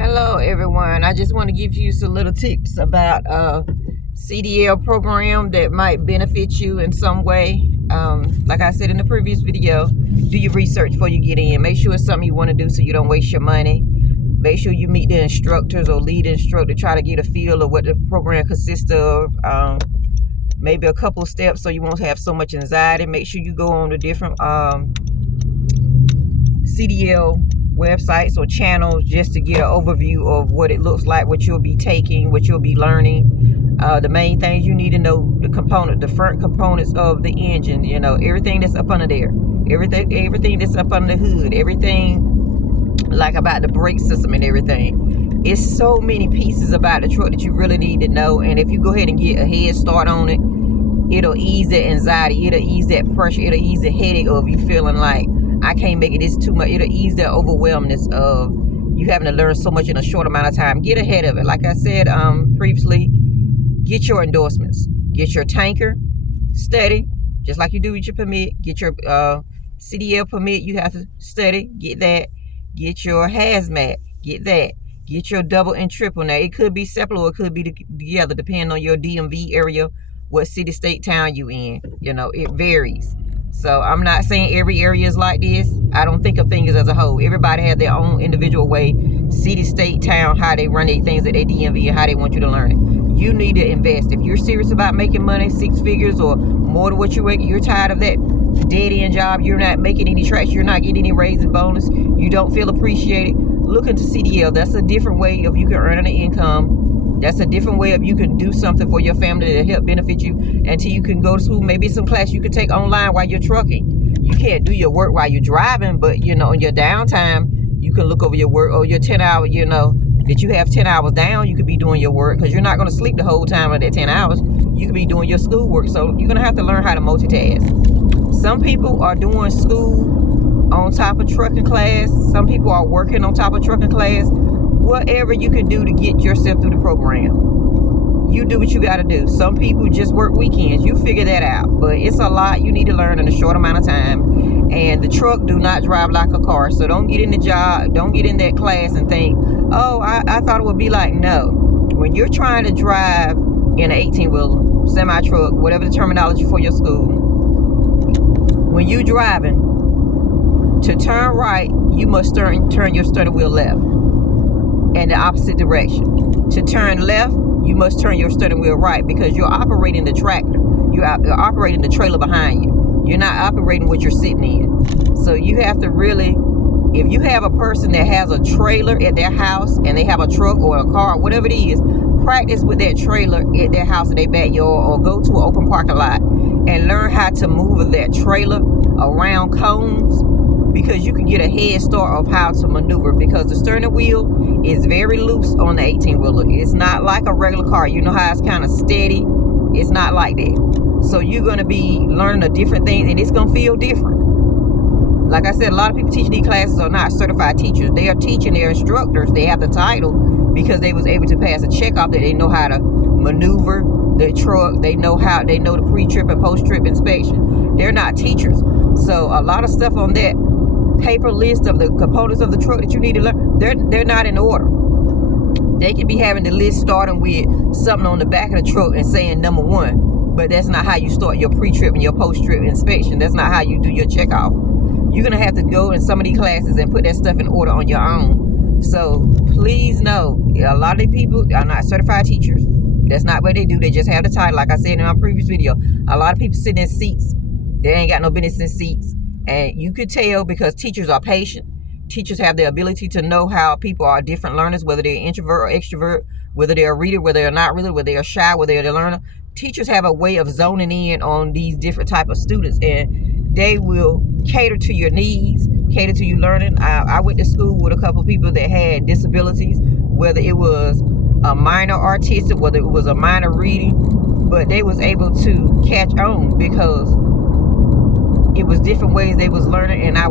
Hello everyone. I just want to give you some little tips about CDL program that might benefit you in some way. Like I said in the previous video, do your research before you get in. Make sure it's something you want to do so you don't waste your money. Make sure you meet the instructors or lead instructor, try to get a feel of what the program consists of. Maybe a couple of steps so you won't have so much anxiety. Make sure you go on the different CDL websites or channels just to get an overview of what it looks like, what you'll be taking, what you'll be learning. The main things you need to know: the front components of the engine, everything that's up under there, everything that's up under the hood, everything like about the brake system and everything. It's so many pieces about the truck that you really need to know, and if you go ahead and get a head start on it, it'll ease that anxiety, it'll ease that pressure, it'll ease the headache of you feeling like I can't make it, it's too much. It'll ease that overwhelmness of you having to learn so much in a short amount of time. Get ahead of it. Like I said previously, get your endorsements. Get your tanker, study, just like you do with your permit. Get your CDL permit, you have to study, get that. Get your hazmat, get that. Get your double and triple. Now, it could be separate or it could be together, depending on your DMV area, what city, state, town you in. It varies. So I'm not saying every area is like this. I don't think of things as a whole. Everybody has their own individual way, city, state, town, how they run their things at their DMV and how they want you to learn it. You need to invest. If you're serious about making money, 6 figures or more than what you're making, you're tired of that dead-end job, you're not making any traction, you're not getting any raise and bonus, you don't feel appreciated, look into CDL. That's a different way of you can earn an income. That's a different way of you can do something for your family to help benefit you until you can go to school. Maybe some class you can take online while you're trucking. You can't do your work while you're driving, but in your downtime, you can look over your work or your 10 hour, that you have 10 hours down, you could be doing your work because you're not going to sleep the whole time of that 10 hours. You could be doing your schoolwork. So you're going to have to learn how to multitask. Some people are doing school on top of trucking class. Some people are working on top of trucking class. Whatever you can do to get yourself through the program, you do what you got to do. Some people just work weekends. You figure that out. But it's a lot you need to learn in a short amount of time. And the truck do not drive like a car. So don't get in the job. Don't get in that class and think, oh, I thought it would be like. No. When you're trying to drive in an 18-wheeler, semi-truck, whatever the terminology for your school, when you're driving, to turn right, you must turn your steering wheel left in the opposite direction. To turn left, you must turn your steering wheel right because you're operating the tractor. You're operating the trailer behind you. You're not operating what you're sitting in. So you have to really, if you have a person that has a trailer at their house and they have a truck or a car, whatever it is, practice with that trailer at their house in their backyard or go to an open parking lot and learn how to move that trailer around cones, because you can get a head start of how to maneuver, because the steering wheel is very loose on the 18-wheeler. It's not like a regular car. You know how it's kind of steady? It's not like that. So you're going to be learning a different thing, and it's going to feel different. Like I said, a lot of people teaching these classes are not certified teachers. They are teaching their instructors. They have the title because they was able to pass a checkoff that they know how to maneuver the truck. They know the pre-trip and post-trip inspection. They're not teachers. So a lot of stuff on that paper list of the components of the truck that you need to learn, they're not in order. They can be having the list starting with something on the back of the truck and saying number 1, but that's not how you start your pre-trip and your post-trip inspection. That's not how you do your checkoff. You're gonna have to go in some of these classes and put that stuff in order on your own. So please know, a lot of people are not certified teachers. That's not what they do. They just have the title. Like I said in my previous video, a lot of people sit in seats. They ain't got no business in seats. And you could tell because teachers are patient. Teachers have the ability to know how people are different learners, whether they're introvert or extrovert, whether they're a reader, whether they're not really, whether they're shy, whether they're a learner. Teachers have a way of zoning in on these different type of students, and they will cater to your needs, cater to you learning. I went to school with a couple of people that had disabilities, whether it was a minor autistic, whether it was a minor reading, but they was able to catch on because it was different ways they was learning, and I